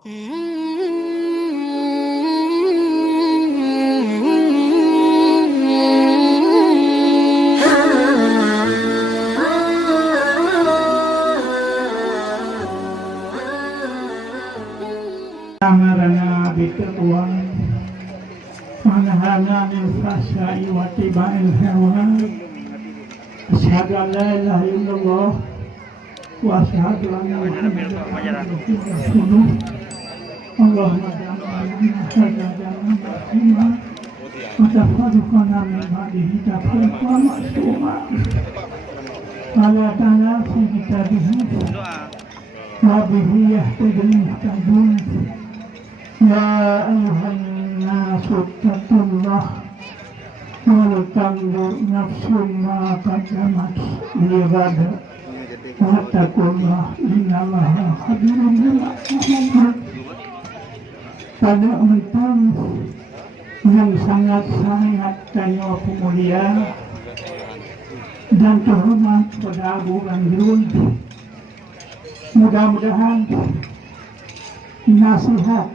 Amarana bitaqwa manahana min fahsya'i wa tiba'il hawa. Asyhadu an la ilaha illallah wa asyhadu anna Muhammadan rasulullah. Allahumma ja'alna hadadan rahima wa tafarruqana min ba'dihi tafarruqan ma'suma. Qala ta'ala fi kitabihi wa bihi yahtadil muhtadun. Ya ayyuhan-nasu ittaqullah wal tanzur nafsun ma qaddamat lighad wattaqullah innallaha khabirun bima ta'malun. Pada urutan yang sangat-sangat kaya mulia dan terhormat pada Abu Gandrun, mudah-mudahan nasihat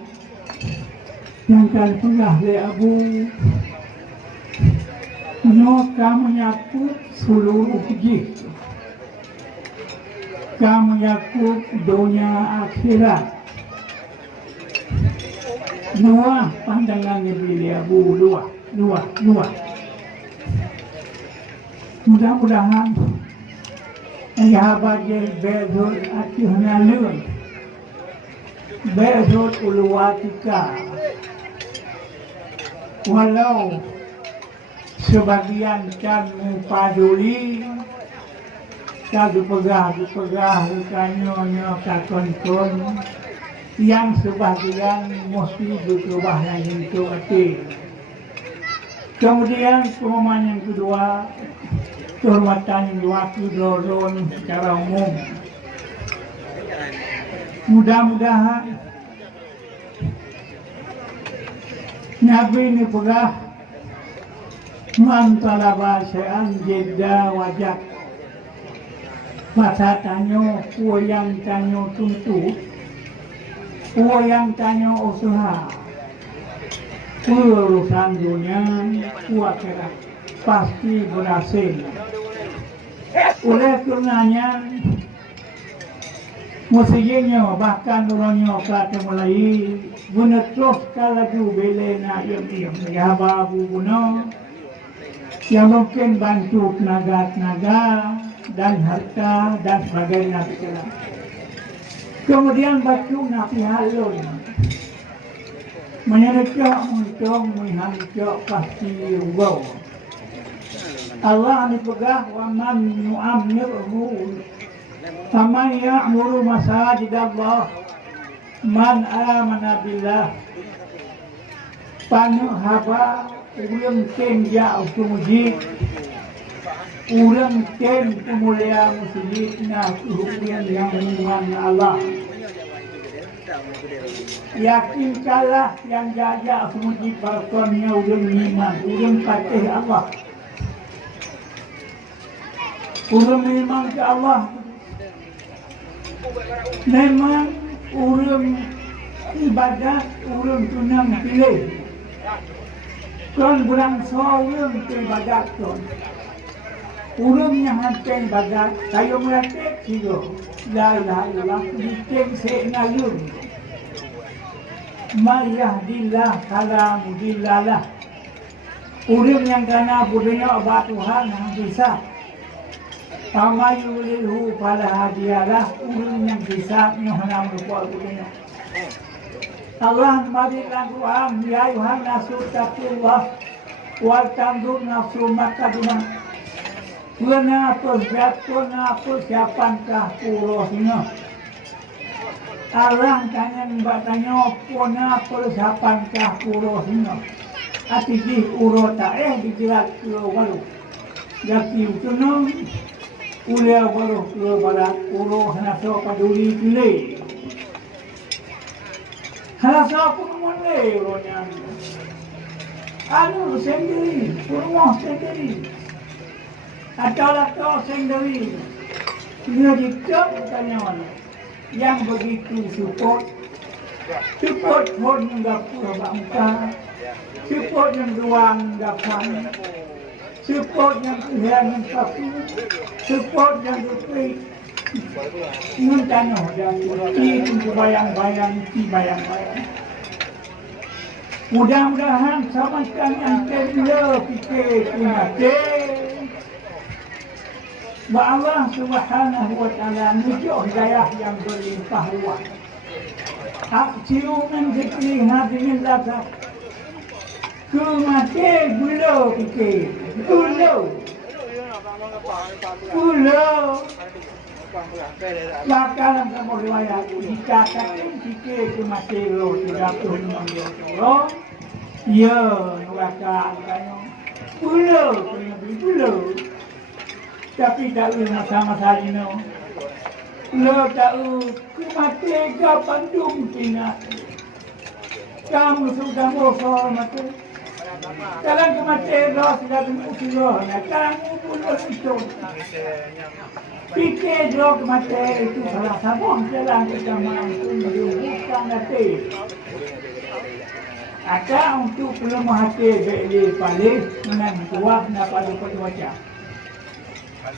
yang kali pernah oleh Abu kamu nyakup seluruh jih, kamu nyakup dunia akhirat. Dua pandangannya beliau Abu, dua. Mudah-mudahan sahabat yang bezul akhirnya lun bezul uluwatika. Walau sebagian kan paduli, kadu pegah kanyonya kakon-kon, yang sebagian mesti berubah yang itu hati. Kemudian pengumuman yang kedua, kehormatan yang diwakili doron secara umum. Mudah-mudahan Nabi ini pegah mantalaba syai'an jidda wajak. Masa tanyo, yang tanyo tuntut, yang tanyo usaha. Urusan dunia, akhirat pasti berhasil. Oleh karenanya, mestinya bahkan orangnya kata mulai guna terus kalau bela nak yang Abu guna yang mungkin bantu tenaga dan harta dan sebagainya. Kemudian batu nak halun menyercok untuk menghancur pasti ubah. Allah dipegah wa man nu'ammirhu faman ya'muru masajid Allah man amana billah. Panu haba urang tenja usumuji urang ten pemulia muslimina hubungan yang dengan Allah. Yakinkanlah yang jaga usumuji balkonnya urang iman, urang patih Allah, urang iman ke Allah. Memang urang ibadat urang tunang pilih. Tuan bulan seorang ibadat tuan. Urang yang hantar ibadat, saya meratik juga. La ilaha illallah, ditem se'nayun. Ma yahdillah fala mudhillalah. Urang yang kena budaya obat Tuhan yang bisa. Pama yulilhu fala hadiyalah. Urang yang bisa nyuhana merupakan budaya. Allah memberikan doa, ya Tuhan nasu taqullah wal tanzur nafsu ma qaddamat. Kena apa siapankah urusnya. Allah tanya bertanya apa siapankah urusnya. Ati urut tak dijerat ke walu. Jadi tunung ulia walu ke barat urus nasu paduli pilih. Halasa pun mulai orangnya. Anu sendiri, rumah sendiri. Atau sendiri. Dia dikam tanya mana. Yang begitu support, Support pun enggak bangsa, support yang ruang enggak pan, support yang Tuhan yang satu, support yang diberi Nuntano dan itu bayang-bayang, bayang-bayang. Mudah-mudahan sama sekali yang terlalu fikir mati. Allah Subhanahu wa Ta'ala nujuh hidayah yang berlimpah ruah. Ciuman zikri hadirin lazat. Mati bulu fikir, bulu. Bakalan kamu riwayat dikatakan fikir mati lo tidak perlu menggolong. Ya, bakal kamu bulu, bulu. Tapi tak masa-masa ini. Lo tahu mati kapan dum tina. Kamu sudah bosor mati. Kalau mati lo sudah berusaha, kamu belum itu. Fikir jok mati itu salah satu jalan kita mampu menyembuhkan hati. Ada untuk belum hati beli paling menantuak napa lupa wajah.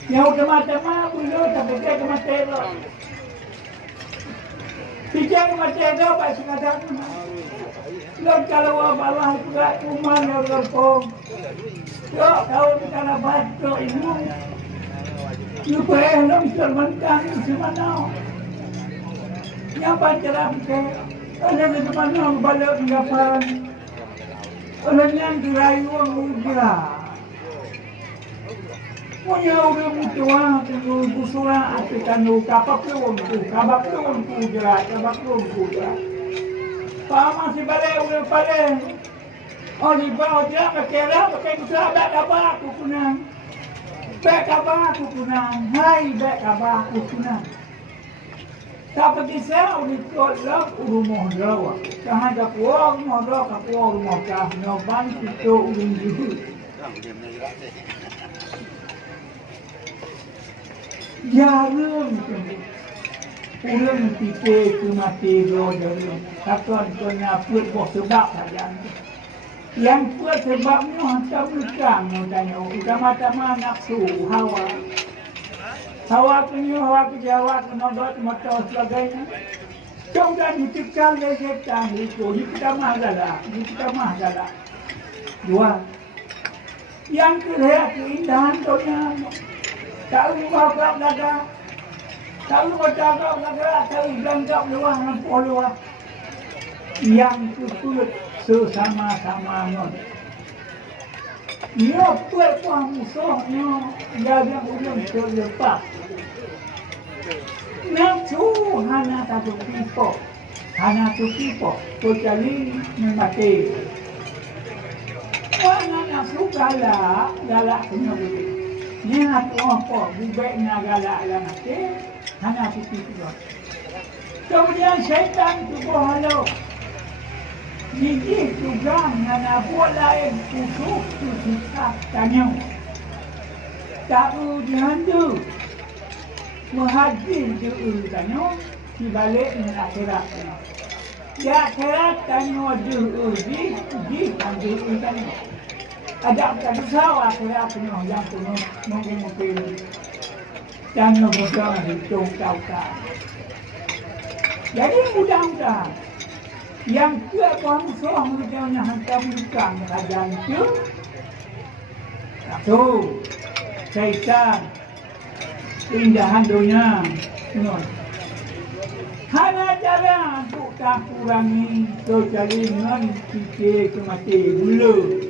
Yang udah mata belum tapi dia mati lo. Fikir mati lo pasti ada. Lo kalau bawah juga rumah lo berpom. Yo tahu kita dapat lo ilmu. Lupa lo terbankan di mana? Yang pacaran ke, ada di mana balik ngapain? Orang yang dirayu muda. Punya orang muda, tunggu busura, apikan lu kabak lu gerak. Pak masih balik orang balik. Oh di bawah dia pakai busura apa aku punang. Bek apa aku kunang, hai bek apa aku kunang. Tapi saya udah kolak rumah rawa. Jangan tak uang modal, tak uang rumah kah, nyoban itu udah dulu. Jarum ulang fikir mati lo jarum. Takkan kena put bos sebab saja. Yang kuat sebabnya hantar belakang tanya utama-tama nafsu hawa kejawa kenodot motor sebagainya coba diciptakan lesetan itu kita mahal dua yang kelihatan keindahan dunia tahu bakal laga tahu belangkap luar nampak luar yang kulit sesama-sama non. Dia buat musuhnya jaga ulang terlepas. Nafsu hana satu tipe, kecuali mati. Karena nafsu galak punya budi. Ni hati apa? Bubeknya galak mati, hana satu tipe. Kemudian syaitan tubuh halau. Jadi juga mana boleh kusuk susah tanya. Tahu dihantu menghadir dulu tanya di balik akhirat. Di akhirat tanya dulu di dulu tanya. Ada apa besar akhirat tanya yang penuh mungkin tanya besar itu kau. Jadi mudah-mudahan yang kuat musuh menjauhnya hantar bukan kerajaan itu satu syaitan keindahan dunia hanya cara untuk tak kurangi kejaringan fikir kemati dulu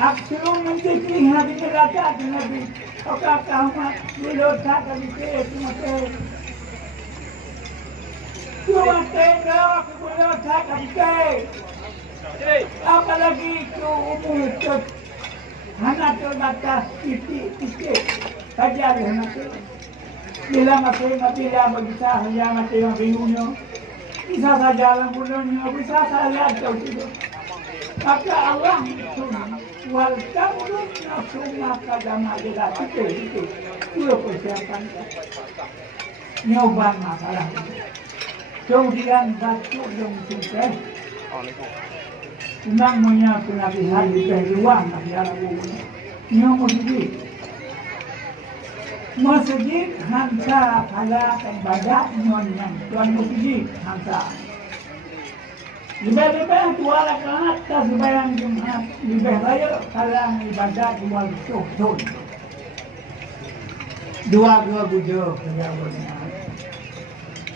absolut menjadi hari neraka Nabi apakah kamu dulu tak fikir kemati cuma tengok kemudian tak fikir. Apalagi itu umur itu hanya terbatas titik saja nanti. Bila masih bisa saja mati yang bingungnya, bisa saja yang bulannya, bisa saja jauh itu. Maka Allah itu wal tamru nafsu maka dama jelas itu persiapan nyoba masalah itu. Kemudian batu yang tinggal. Namanya penabihan di luar masyarakat umum. Yang masjid hansa pada ibadat yang tuan masjid hansa. Lebih-lebih dua rakaat tak sembahyang Jumat, lebih raya kalau ibadat dua tahun. Dua bujur kerjanya.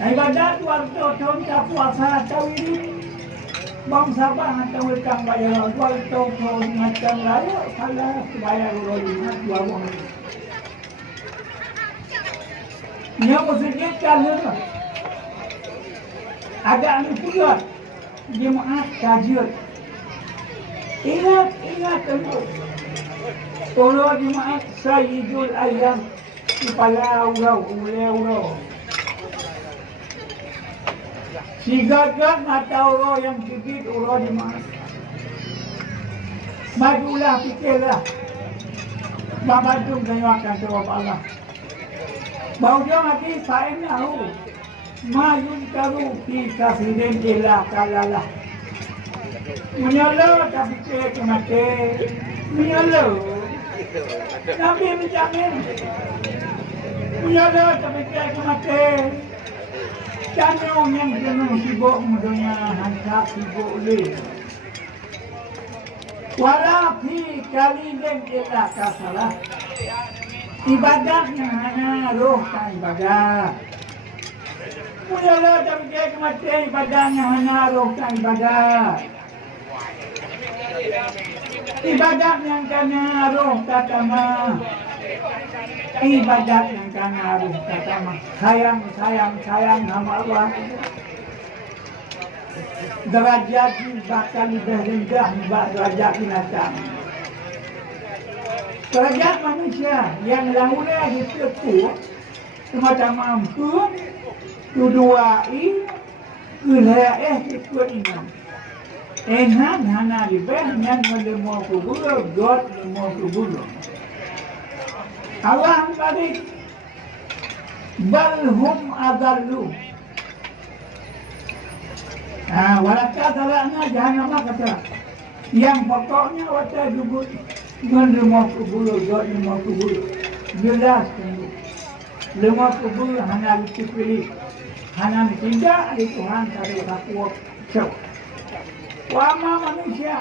Ibadat dua tahun tak puasa tahu ini. Bangsa bang atau ikan bayar dua tahun macam raya kalau sembahyang dua bulan. Yang masjid kalau ada anu pula jemaat tajud. Ingat tentu. Kalau jemaat Sayyidul Ayyam kepala urau. Si gagak mata urau yang sedikit urau jemaat. Majulah fikirlah. Membantu menyewakan jawab Allah. Bau dia mati saya tahu. Majun karu kita sidin jelah kalalah. Menyala tapi cek mati. Menyala. Nabi menjamin. Menyala tapi cek mati. Jangan yang jenuh sibuk mudunya hantar sibuk le. Walaupun kali dan jelah kasalah. Ibadahnya hanya roh tak ibadah. Mula tapi dia kematian ibadahnya hanya roh tak ibadah. Ibadah yang kena roh tak tamah. Ibadah yang kena roh tak tamah. Sayang nama Allah. Derajat bakal lebih rendah derajat binatang. Derajat manusia yang lahirnya ditepuh semacam mampu tuduai kelaih ikut iman. Enan hana libeh yang melemah kubur, God lemah kubur. Allah tadi balhum adallu. Walakah talaknya jahannamah kata. Yang pokoknya wata jubut. Tuhan lemah kubur, God lemah kubur. Jelas tentu. Lemah kubur hanya dipilih. Hanya tidak di Tuhan dari rakyat jauh. Wama manusia.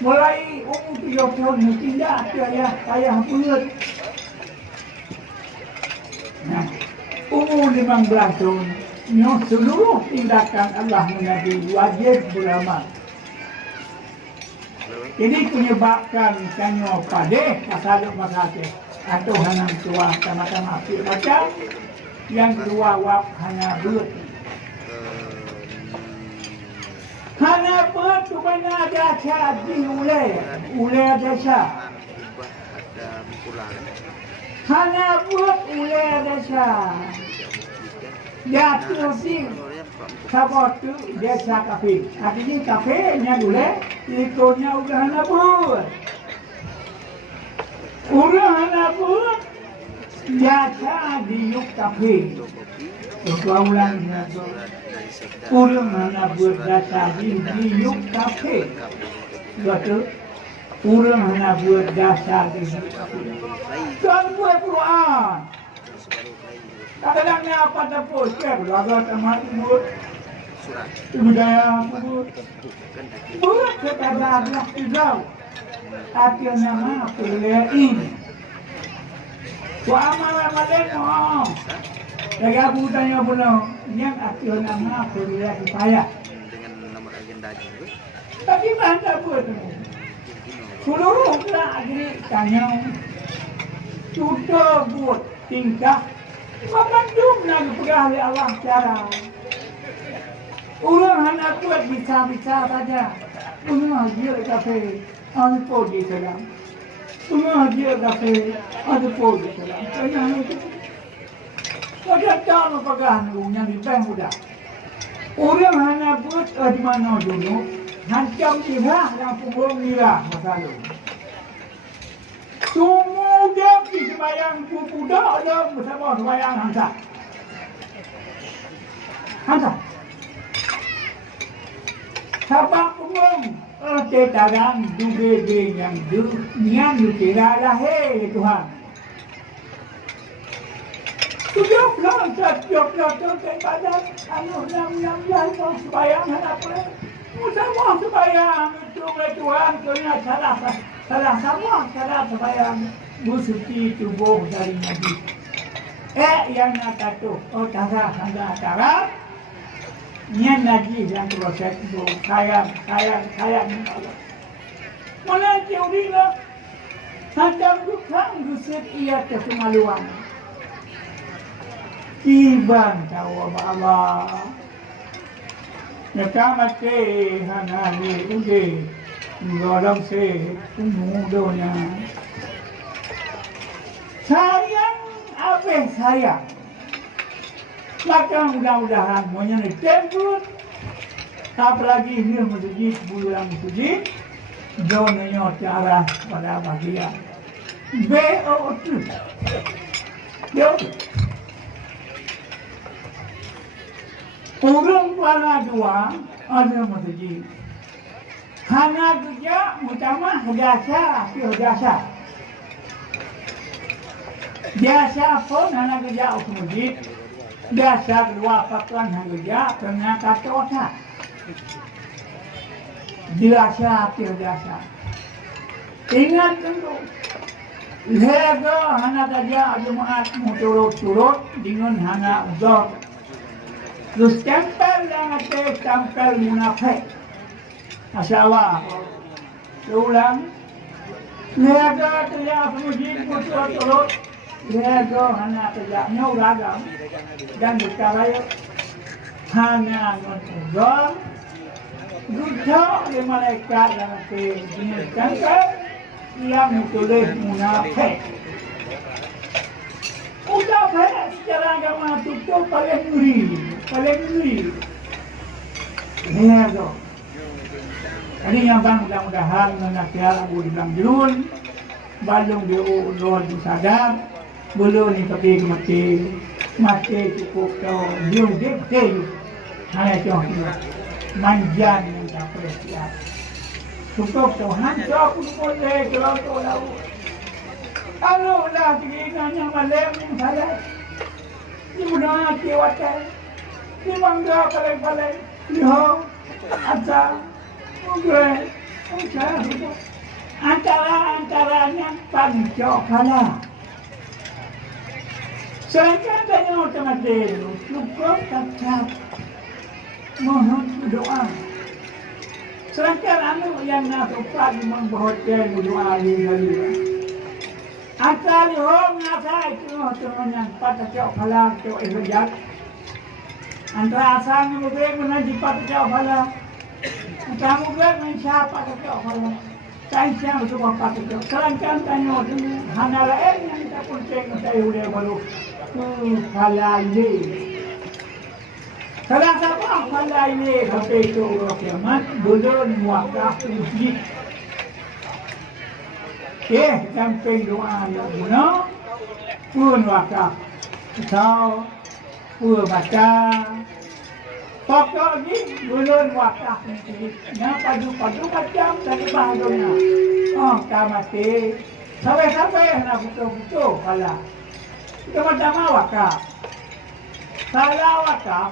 Mulai umur 7 tahun tidak payah bulat. Nah, umur 15 tahun. Seluruh tindakan Allah menjadi wajib beramal. Ini menyebabkan kanyo padeh masalah atau hanya tua sama-sama api macam yang kedua wap hanya belut. Hanya belut kepada dasar di ule dasar. Hanya belut ule dasar. Jatuh sih. Sabot tu desa kafe. Artinya kafenya dulu, ikonnya udah nabur. Udah nabur, jasa di yuk kafe. Keulang nabur. Udah nabur jasa di yuk kafe. Betul. Udah nabur jasa di yuk kafe. Kan buat Quran. Kadang-kadang apa tak posir, lagu tamat umur, budaya umur, buat sekadar dah tidak, akhir nama kuliah ini. Wama malam, jaga budaya pulau, yang akhir nama kuliah supaya. Tapi mana buat tu? Seluruh lagi tanya, sudah buat tingkah. Memandung nak pegawai Allah cara. Orang hanya buat bisa saja. Orang dia kafe, ada pun di sana. Orang dia kafe, ada pun di sana. Saya itu. Saya tahu pegawai yang di bank muda. Orang hanya buat di mana dulu. Hancam dia yang pukul mira masalah. Semoga sembahyang pupuda ada bersama sembahyang hansa. Hanta. Sabak umum Tetarang duge yang nian kira lahir Tuhan. Tujuh belas badan anu yang sembahyang apa? Semua sembahyang itu Tuhan punya salah semua cara sembahyang bersuci tubuh dari Nabi. Yang nak tu, cara nian lagi yang proses itu sayang mana teori lah hadam dukang gusir ia kesemaluan kiban tawa Allah nakamate hanani ude ngolam se umudonya sayang apa sayang. Maka mudah-mudahan semuanya ditembus. Apalagi ini masjid bulan masjid, zonanya cara pada bagian BO2. Orang pada dua ada masjid. Hanya kerja utama jasa. Jasa pun hanya kerja masjid. Dasar dua patuan harga kena kata otak. Dirasa dirasa. Ingat tentu. Lega hana saja Jumaat turut dengan hana uzur. Terus tempel yang ada tempel munafik. Masalah. Ulang. Lega kerja masjid turut. Lega hana kerja ragam. Dan dikaraya hanya uzur. Duta oleh malaikat yang dijeniskan yang tulis munafik. Munafik secara agama tutup paling ngeri. Ini tu. Jadi yang mudah-mudahan menasihat Abu Dibilang Jerun, balung dia ulur disadap, belum ni tapi mati cukup kau dia betul. Hanya contoh manjan yang tak persiap. Cukup Tuhan tak boleh kalau tahu. Kalau dah keinginannya malam yang salah, di mana kiwatan, di mangga paling, lihat, asal, mungkin, antaranya pancok kalah. Sedangkan tanya otomatis, cukup tak mohon doa. Sedangkan anu yang nak upat membahagian doa ini. Asal hom nasa itu teman pada jauh kalah jauh ibadat. Antara asal mungkin menaji pada jauh kalah. Antara mungkin mensiapa pada jauh kalah. Saya siang itu pada jauh. Sedangkan tanya hana lain yang tak penting saya boleh baru kalah ini. Kalau siapa kalah ini sampai itu kiamat belum muakaf masjid. Sampai doa yang guna pun wakaf atau pun baca pokok ni belum wakaf ni padu macam dari bahagiannya mati sampai nak betul-betul kalah kita macam wakaf salah wakaf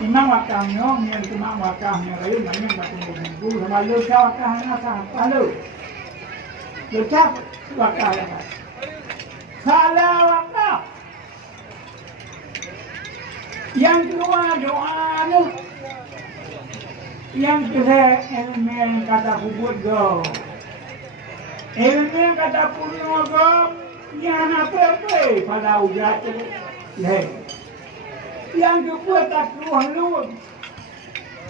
imam wakafnya yang imam wakafnya lain banyak batu-batu sama lu wakafnya apa lu Letak wakaf. Salah wakaf. Yang kedua doa tu. Yang ketiga ilmu yang kata kubur go. Ilmu yang kata kubur go. Yang apa pada ujian tu. Yang kedua tak keluar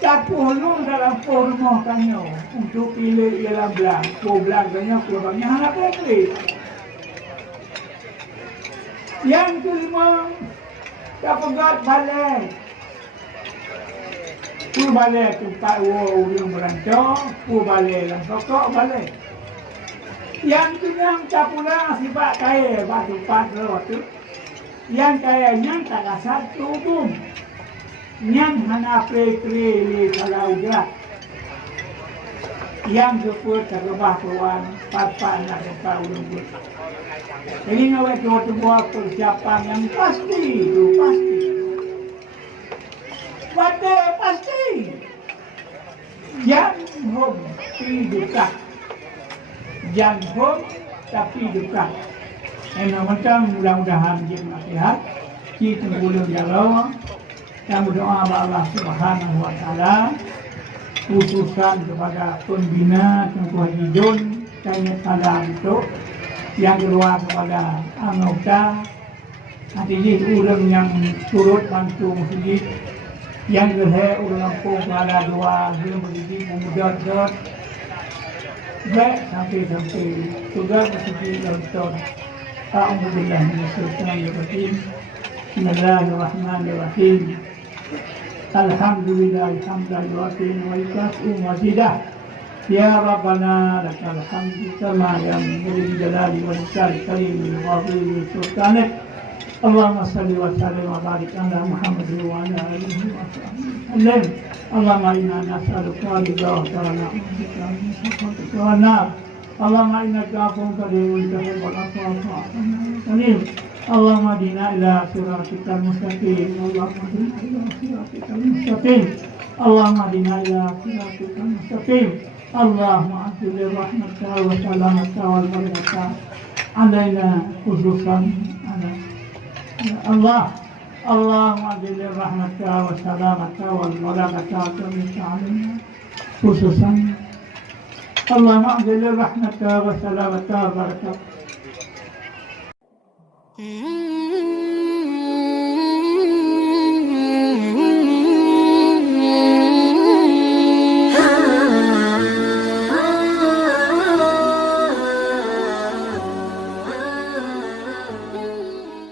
Cakuh dalam formukannya untuk pilih ialah belakangnya kurangnya harap pilih. Yang kelima, tak pegat balik. Pu balik tempat yang berancang, pu balik dalam pokok balik. Yang keenam, tak pula sifat kaya, batu pat lewat tu. Yang kayanya tak kasar tubum. Yang hana pre-pre le salauga. Yang jeput terubah tuan papa nak dekat ulung. Jadi ngawet waktu buat persiapan yang pasti itu pasti. Pada pasti. Yang hom tapi dekat. Yang hom tapi dekat. Yang macam mudah-mudahan dia nasihat. Kita boleh jalan. Kami doa Allah Subhanahu Wa Taala khususan kepada pembina Tengku Haji Jun Kainet Salam itu yang kedua kepada anggota hati ini orang yang turut bantu masjid yang kedua orang kampung kepada dua belum mendidik memudah-mudah sampai juga masjid Lautun Alhamdulillah Bismillahirrahmanirrahim Bismillahirrahmanirrahim Alhamdulillah Alhamdulillah Ya Rabbana lakal hamdu kama yanbaghi jalali wajhikal karim wa bi sultanik Allahumma salli wa sallim wa barik ala Muhammad wa ala alihi wa sahbihi Allahumma inna nas'aluka ridha wa na'udzubika min sakhatika wa nar Allahumma innaka afuwwun karimun tuhibbul afwa fa'fu anna Allahumma dina ila siratikal mustaqim Allahumma dina ila siratikal mustaqim Allahumma dina ila siratikal mustaqim Allahumma ajil rahmatka wa salamaka wal barakata alaina khususan Allah Allahumma ajil rahmatka wa salamaka wal barakata alaina khususan Allahumma ajil rahmatka wa salamaka wal barakata